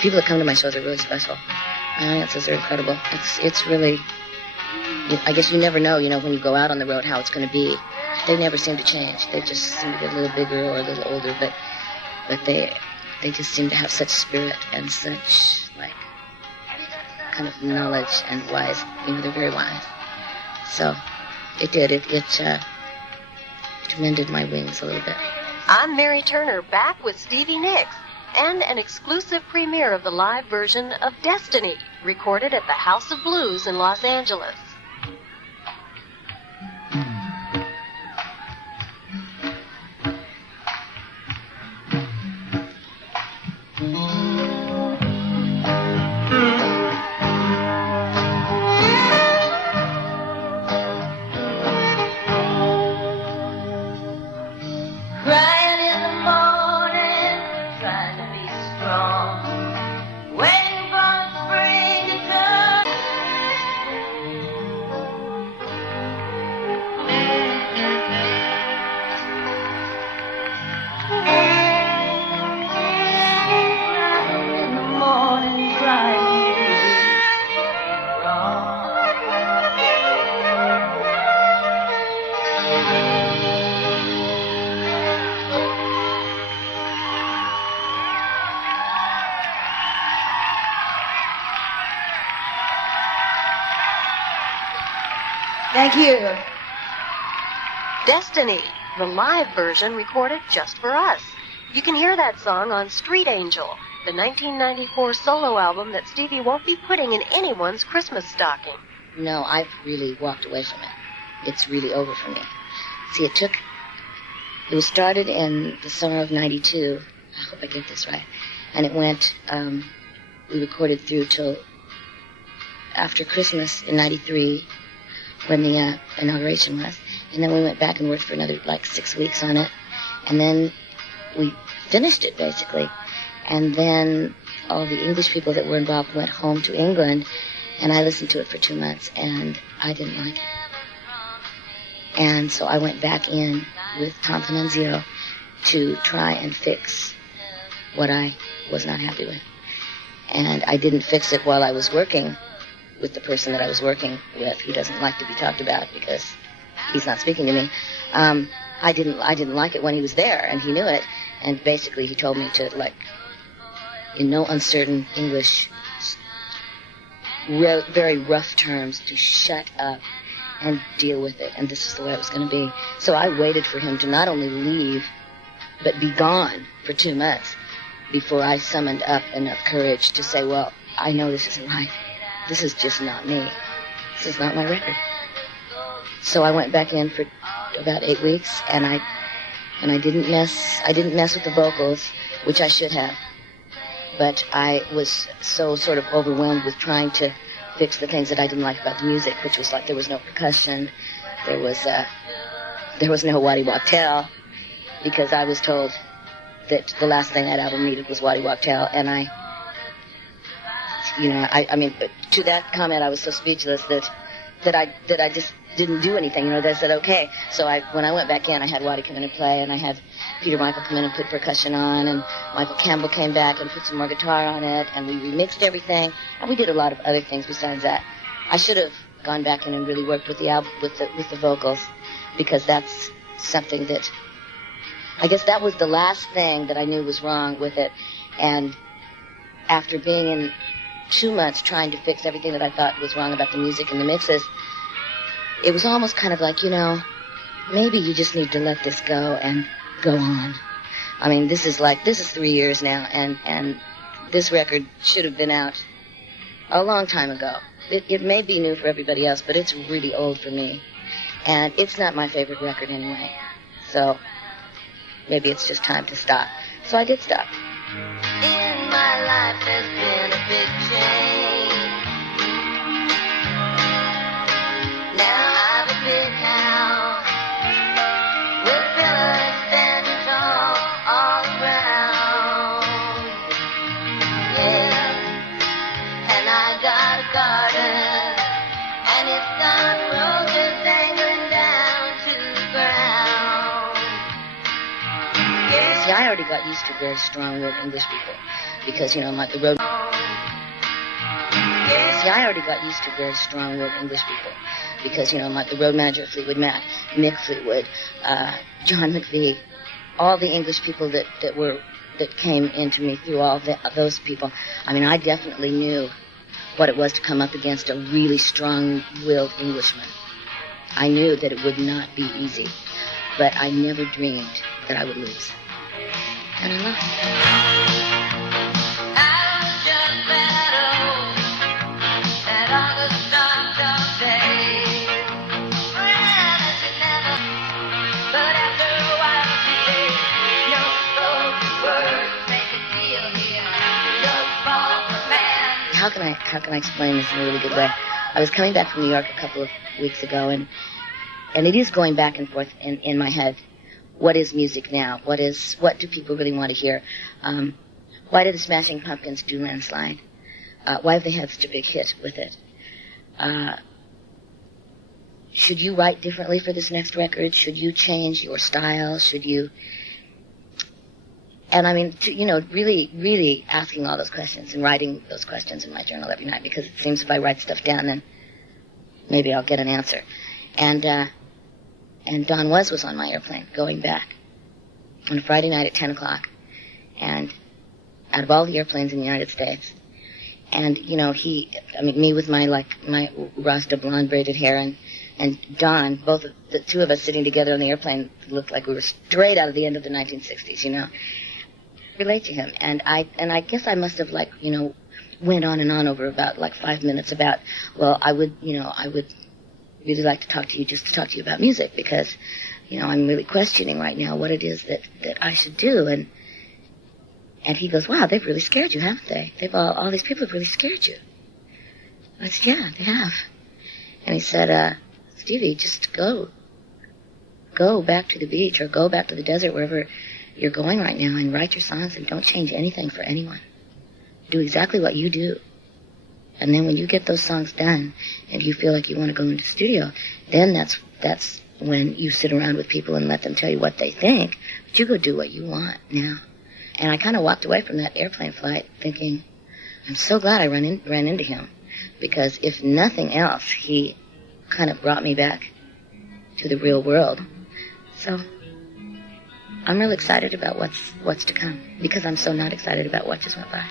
people that come to my shows are really special. My audiences are incredible. It's really, I guess you never know, when you go out on the road how it's going to be. They never seem to change. They just seem to get a little bigger or a little older, but they just seem to have such spirit and such, kind of knowledge and wise. They're very wise. So it did. It mended my wings a little bit. I'm Mary Turner, back with Stevie Nicks and an exclusive premiere of the live version of Destiny, recorded at the House of Blues in Los Angeles. Thank you. Destiny, the live version recorded just for us. You can hear that song on Street Angel, the 1994 solo album that Stevie won't be putting in anyone's Christmas stocking. No, I've really walked away from it. It's really over for me. See, it was started in the summer of 92. I hope I get this right. And it went, we recorded through till after Christmas in 93, when the inauguration was. And then we went back and worked for another 6 weeks on it. And then we finished it, basically. And then all the English people that were involved went home to England, and I listened to it for 2 months, and I didn't like it. And so I went back in with Tom Finenzio to try and fix what I was not happy with. And I didn't fix it while I was working with the person that I was working with, who doesn't like to be talked about because he's not speaking to me. I didn't like it when he was there, and he knew it. And basically, he told me to, in no uncertain English, very rough terms, to shut up and deal with it. And this is the way it was going to be. So I waited for him to not only leave, but be gone for 2 months before I summoned up enough courage to say, well, I know this isn't right. This is just not me. This is not my record. So I went back in for about 8 weeks, and I didn't mess with the vocals, which I should have. But I was so sort of overwhelmed with trying to fix the things that I didn't like about the music, which was there was no percussion, there was no Waddy Wachtel, because I was told that the last thing that album needed was Waddy Wachtel, and I mean, to that comment, I was so speechless that I just didn't do anything. They said, okay. So when I went back in, I had Waddy come in and play, and I had Peter Michael come in and put percussion on, and Michael Campbell came back and put some more guitar on it, and we remixed everything, and we did a lot of other things besides that. I should have gone back in and really worked with the album, with the vocals, because that's something that, I guess that was the last thing that I knew was wrong with it. And after being in 2 months trying to fix everything that I thought was wrong about the music and the mixes, it was almost kind of maybe you just need to let this go and go on. I mean, this is 3 years now, and this record should have been out a long time ago. It may be new for everybody else, but it's really old for me. And it's not my favorite record anyway. So maybe it's just time to stop. So I did stop. In my life there's been a big change. Now I've a big house with pillars standing tall all around. Yeah, and I got a garden, and it's got roses dangling down to the ground. Yeah. See, I already got used to very strong-willed English people because, the road... See, I already got used to very strong-willed English people because, you know, the road manager at Fleetwood Mac, Mick Fleetwood, John McVie, all the English people that came into me through all those people. I mean, I definitely knew what it was to come up against a really strong-willed Englishman. I knew that it would not be easy, but I never dreamed that I would lose. And I lost. How can I explain this in a really good way? I was coming back from New York a couple of weeks ago, and it is going back and forth in my head. What is music now? What do people really want to hear? Why did the Smashing Pumpkins do Landslide? Why have they had such a big hit with it? Should you write differently for this next record? Should you change your style? Should you... And I mean, really, really asking all those questions and writing those questions in my journal every night, because it seems if I write stuff down, then maybe I'll get an answer. And Don was on my airplane going back on a Friday night at 10 o'clock, and out of all the airplanes in the United States, and, you know, me with my Rasta blonde braided hair, and Don, both of the two of us sitting together on the airplane looked like we were straight out of the end of the 1960s, you know. Relate to him, and I guess I must have went on and on over about 5 minutes about, well, I would really like to talk to you about music, because, you know, I'm really questioning right now what it is that I should do, and he goes, wow, they've really scared you, haven't they? All these people have really scared you. I said, yeah, they have. And he said, Stevie, just go back to the beach or go back to the desert, wherever you're going right now, and write your songs and don't change anything for anyone. Do exactly what you do. And then when you get those songs done, and you feel like you want to go into the studio, then that's when you sit around with people and let them tell you what they think. But you go do what you want now. And I kind of walked away from that airplane flight thinking, I'm so glad I ran into him, because if nothing else, he kind of brought me back to the real world. So I'm real excited about what's to come, because I'm so not excited about what just went by.